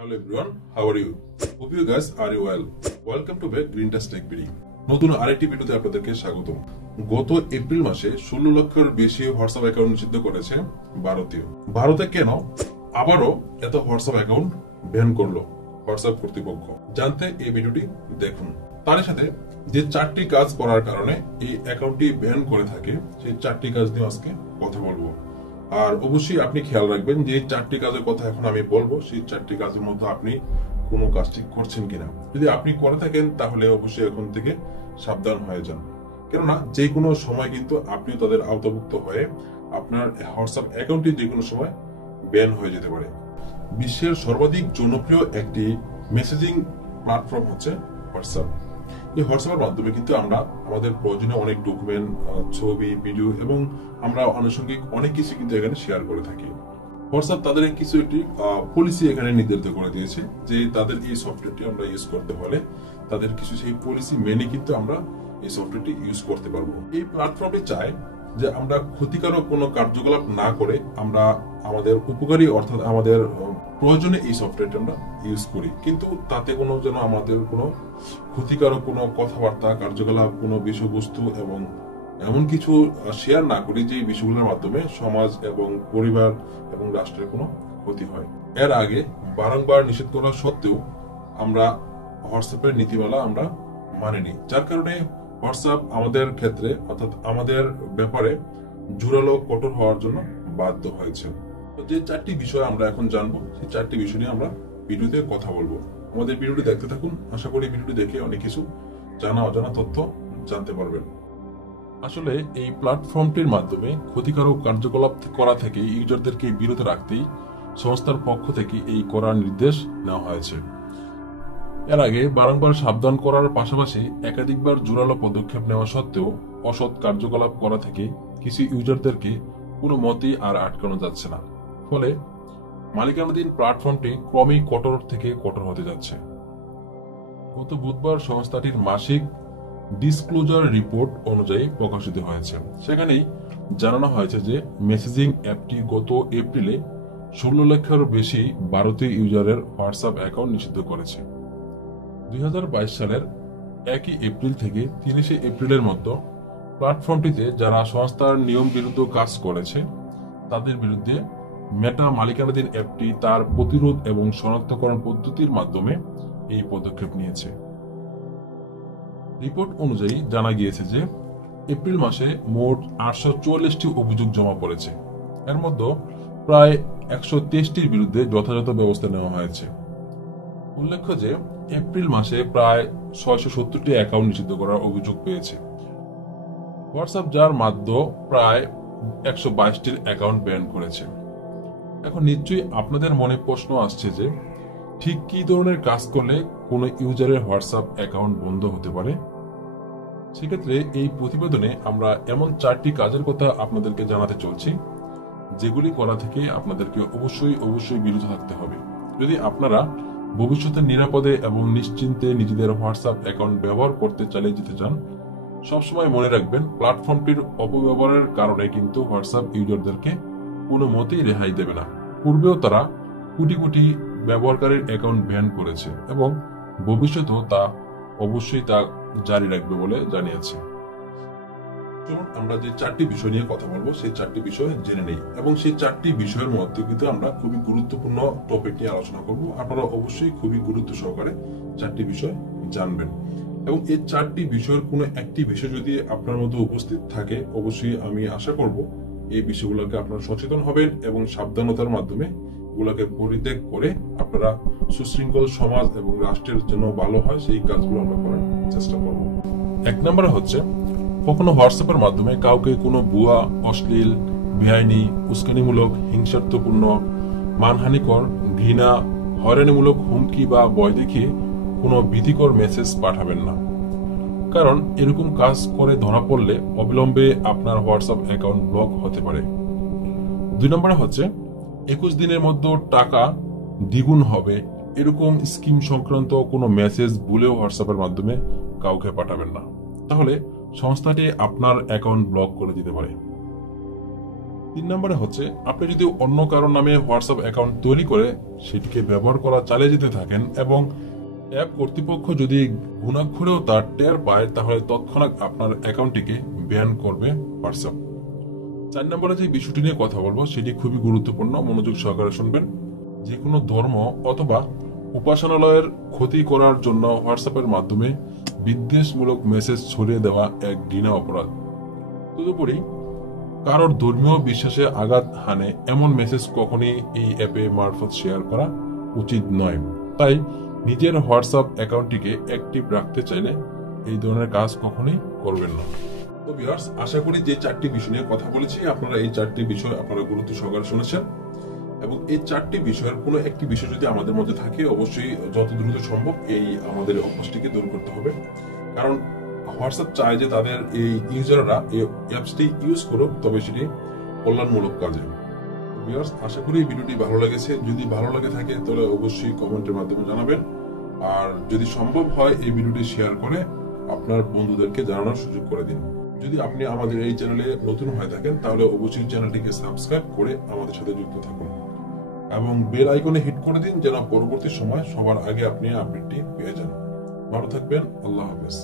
Hello everyone, how are you? Hope you guys are well. Welcome to back Green Tech Tech video. নতুন আরেকটি ভিডিওতে আপনাদেরকে স্বাগত। গত এপ্রিল মাসে 16 লক্ষের বেশি হোয়াটসঅ্যাপ অ্যাকাউন্ট নিষিদ্ধ করেছে ভারতে কেন আবারও এত হোয়াটসঅ্যাপ অ্যাকাউন্ট ব্যান করলো হোয়াটসঅ্যাপ কর্তৃপক্ষ? জানতে এই ভিডিওটি দেখুন। তার সাথে যে 4টি কাজ করার কারণে এই অ্যাকাউন্টটি ব্যান করে থাকে সেই 4টি কাজ নিয়ে আজকে কথা বলবো। আর অবশ্যই আপনি খেয়াল রাখবেন যে 4টি কাজের কথা এখন আমি বলবো সেই 4টি কাজের মধ্যে আপনি কোনো কাজটি করছেন কিনা। যদি আপনি করে থাকেন তাহলে অবশ্যই এখন থেকে সাবধান হয়ে যান, কেননা যে কোনো সময় কিন্তু আপনি তাদের আওতাভুক্ত হয়ে আপনার হোয়াটসঅ্যাপ অ্যাকাউন্টটি যে কোনো সময় ব্যান হয়ে যেতে পারে। বিশ্বের সর্বাধিক জনপ্রিয় একটি মেসেজিং প্ল্যাটফর্ম হচ্ছে হোয়াটসঅ্যাপ। এই হোয়াটসঅ্যাপের মাধ্যমে কিন্তু আমরা আমাদের প্রয়োজনীয় অনেক ডকুমেন্ট, ছবি, ভিডিও এবং আমরা আনুষঙ্গিক অনেক কিছু কিন্তু এখানে শেয়ার করে থাকি। হোয়াটসঅ্যাপ তাদের কিছু একটি পলিসি এখানে নির্ধারিত করে দিয়েছে যে তাদের এই সফটওয়্যারটি আমরা ইউজ করতে হলে তাদের কিছু সেই পলিসি মেনে কিন্তু আমরা এই সফটওয়্যারটি ইউজ করতে পারবো। এই প্ল্যাটফর্মটি চায় যে আমরা ক্ষতিকারক কোনো কার্যকলাপ না করে আমরা আমাদের উপকারী অর্থাৎ আমাদের প্রয়োজনে এই সফটওয়্যারটি আমরা ইউজ করি, কিন্তু তাতে কোনো যেন আমাদের কোনো ক্ষতিকারক কোনো কথাবার্তা, কার্যকলাপ, কোনো বিষয়বস্তু এবং এমন কিছু শেয়ার না করি যে বিষয়গুলোর মাধ্যমে সমাজ এবং পরিবার এবং রাষ্ট্রের কোনো ক্ষতি হয়। এর আগে বারংবার নিষেধ করা সত্ত্বেও আমরা হোয়াটসঅ্যাপের নীতিমালা আমরা মানিনি, যার কারণে হোয়াটসঅ্যাপ আমাদের ক্ষেত্রে অর্থাৎ আমাদের ব্যাপারে জোরালো কঠোর হওয়ার জন্য বাধ্য হয়েছে। তো যে 4টি বিষয় আমরা এখন জানবো সেই 4টি বিষয় নিয়ে আমরা ভিডিওতে কথা বলবো। আমাদের ভিডিওটি দেখতে থাকুন, আশা করি ভিডিওটি দেখে অনেক কিছু জানা অজানা তথ্য জানতে পারবেন। আসলে এই প্ল্যাটফর্মটির মাধ্যমে ক্ষতিকারক কার্যকলাপ করা থেকে ইউজারদেরকে বিরত রাখতেই সংস্থার পক্ষ থেকে এই করার নির্দেশ নেওয়া হয়েছে। এর আগে বারংবার সাবধান করার পাশাপাশি একাধিকবার জোরালো পদক্ষেপ নেওয়া সত্ত্বেও অসৎ কার্যকলাপ করা থেকে কিছু ইউজারদেরকে কোনো মতেই আর আটকানো যাচ্ছে না। ফলে মালিকানাধীন প্ল্যাটফর্মটি ক্রমেই কঠোর থেকে কঠোর হতে যাচ্ছে। গত বুধবার সংস্থাটির মাসিক ডিসক্লোজার রিপোর্ট অনুযায়ী প্রকাশিত হয়েছে। সেখানেই জানানো হয়েছে যে মেসেজিং অ্যাপটি গত এপ্রিলে 16 লক্ষেরও বেশি ভারতীয় ইউজারের হোয়াটসঅ্যাপ অ্যাকাউন্ট নিষিদ্ধ করেছে। 2022 সালের 1 এপ্রিল থেকে 30 এপ্রিলের মধ্যে প্ল্যাটফর্মটিতে যারা সংস্থার নিয়ম বিরুদ্ধ কাজ করেছে তাদের বিরুদ্ধে মেটা মালিকানাধীন অ্যাপটি তার প্রতিরোধ এবং শনাক্তকরণ পদ্ধতির মাধ্যমে এই পদক্ষেপ নিয়েছে। রিপোর্ট অনুযায়ী জানা গিয়েছে যে এপ্রিল মাসে মোট 844টি অভিযোগ জমা পড়েছে। এর মধ্যে প্রায় 123টির বিরুদ্ধে যথাযথ ব্যবস্থা নেওয়া হয়েছে। উল্লেখ্য যে এপ্রিল মাসে প্রায় 670টি অ্যাকাউন্ট নিষিদ্ধ করার অভিযোগ পেয়েছে হোয়াটসঅ্যাপ, যার মাধ্যমে প্রায় 122টির অ্যাকাউন্ট ব্যান করেছে। এখন নিশ্চয়ই আপনাদের মনে প্রশ্ন আসছে যে ঠিক কি ধরনের কাজ করলে কোনো ইউজারের হোয়াটসঅ্যাপ অ্যাকাউন্ট বন্ধ হতে পারে। সেক্ষেত্রে এই প্রতিবেদনে আমরা এমন 4টি কাজের কথা আপনাদেরকে জানাতে চলছি যেগুলি করা থেকে আপনাদেরকে অবশ্যই বিরত থাকতে হবে। যদি আপনারা ভবিষ্যতে নিরাপদে এবং নিশ্চিন্তে নিজেদের হোয়াটসঅ্যাপ অ্যাকাউন্ট ব্যবহার করতে চালিয়ে যেতে চান, সবসময় মনে রাখবেন প্ল্যাটফর্মটির অপব্যবহারের কারণে কিন্তু হোয়াটসঅ্যাপ ইউজারদেরকে কোনো মতেই রেহাই দেবে না। পূর্বেও তারা কোটি কোটি ব্যবহারকারীর অ্যাকাউন্ট ব্যান করেছে এবং ভবিষ্যতেও তা অবশ্যই তা জারি রাখবে বলে জানিয়েছে। আমরা যে 4টি বিষয় নিয়ে কথা বলবো সেই 4টি বিষয় জেনে নেই এবং সেই 4টি বিষয়ের মধ্যে কিন্তু আমরা খুবই গুরুত্বপূর্ণ টপিক নিয়ে আলোচনা করব। আপনারা অবশ্যই খুবই গুরুত্ব সহকারে 4টি বিষয় জানবেন এবং এই 4টি বিষয়ের কোনো একটি বিষয় যদি আপনার মধ্যে উপস্থিত থাকে অবশ্যই আমি আশা করব এই বিষয়গুলোকে আপনারা সচেতন হবেন এবং সাবধানতার মাধ্যমে এগুলোকে পরিত্যাগ করে আপনারা সুশৃঙ্খল সমাজ এবং রাষ্ট্রের জন্য ভালো হয় সেই কাজগুলো আমরা করার চেষ্টা করব। 1 নম্বরে হচ্ছে কখনো হোয়াটসঅ্যাপের মাধ্যমে কাউকে কোনো ভুয়া, অশ্লীল, বেআইনি, উস্কানিমূলক, হিংসাত্মপূর্ণ, মানহানিকর, ঘৃণা, হয়রানিমূলক হুমকি বা ভয় দেখিয়ে কোনো ভীতিকর মেসেজ পাঠাবেন না, কারণ এরকম কাজ করে ধরা পড়লে অবিলম্বে আপনার হোয়াটসঅ্যাপ অ্যাকাউন্ট ব্লক হতে পারে। 2 নম্বরে হচ্ছে 21 দিনের মধ্যে টাকা দ্বিগুণ হবে এরকম স্কিম সংক্রান্ত কোনো মেসেজ ভুলেও হোয়াটসঅ্যাপের মাধ্যমে কাউকে পাঠাবেন না, তাহলে সংস্থাটি আপনার অ্যাকাউন্ট ব্লক করে দিতে পারে। 3 নম্বরে হচ্ছে আপনি যদি অন্য কারোর নামে হোয়াটসঅ্যাপ অ্যাকাউন্ট তৈরি করে সেটিকে ব্যবহার করা চালিয়ে যেতে থাকেন এবং অ্যাপ কর্তৃপক্ষ যদি ঘুণাক্ষরেও তার টের পায় তাহলে তৎক্ষণাৎ আপনার অ্যাকাউন্টটিকে ব্যান করবে হোয়াটসঅ্যাপ। 4 নম্বরে যে বিষয়টি নিয়ে কথা বলবো সেটি খুবই গুরুত্বপূর্ণ, মনোযোগ সহকারে শুনবেন। যে কোনো ধর্ম অথবা উপাসনালয়ের ক্ষতি করার জন্য হোয়াটসঅ্যাপের মাধ্যমে বিদ্বেষমূলক মেসেজ ছড়িয়ে দেওয়া এক ঘৃণা অপরাধ। তদুপরি কারোর ধর্মীয় বিশ্বাসে আঘাত হানে এমন মেসেজ কখনই এই অ্যাপে মারফত শেয়ার করা উচিত নয়। তাই নিজের হোয়াটসঅ্যাপ অ্যাকাউন্টটিকে অ্যাক্টিভ রাখতে চাইলে এই ধরনের কাজ কখনোই করবেন না। তো ভিউয়ার্স, আশা করি যে 4টি বিষয় নিয়ে কথা বলেছি আপনারা এই 4টি বিষয় আপনারা গুরুত্ব সহকারে শুনেছেন এবং এই 4টি বিষয়ের কোনো একটি বিষয় যদি আমাদের মধ্যে থাকে অবশ্যই যত দ্রুত সম্ভব এই আমাদের অভ্যাসটিকে দূর করতে হবে। কারণ হোয়াটসঅ্যাপ চায় যে তাদের এই ইউজাররা এই অ্যাপসটি ইউজ করুক, তবে সেটি কল্যাণমূলক কাজে। ভিউয়ার্স, আশা করি এই ভিডিওটি ভালো লেগেছে। যদি ভালো লাগে থাকে তাহলে অবশ্যই কমেন্টের মাধ্যমে জানাবেন, আর যদি সম্ভব হয় এই ভিডিওটি শেয়ার করে আপনার বন্ধুদেরকে জানানোর সুযোগ করে দিন। যদি আপনি আমাদের এই চ্যানেলে নতুন হয়ে থাকেন তাহলে অবশ্যই চ্যানেলটিকে সাবস্ক্রাইব করে আমাদের সাথে যুক্ত থাকুন এবং বেল আইকনে হিট করে দিন যেন পরবর্তী সময় সবার আগে আপনি আপডেটটি পেয়ে যান। ভালো থাকবেন। আল্লাহ হাফেজ।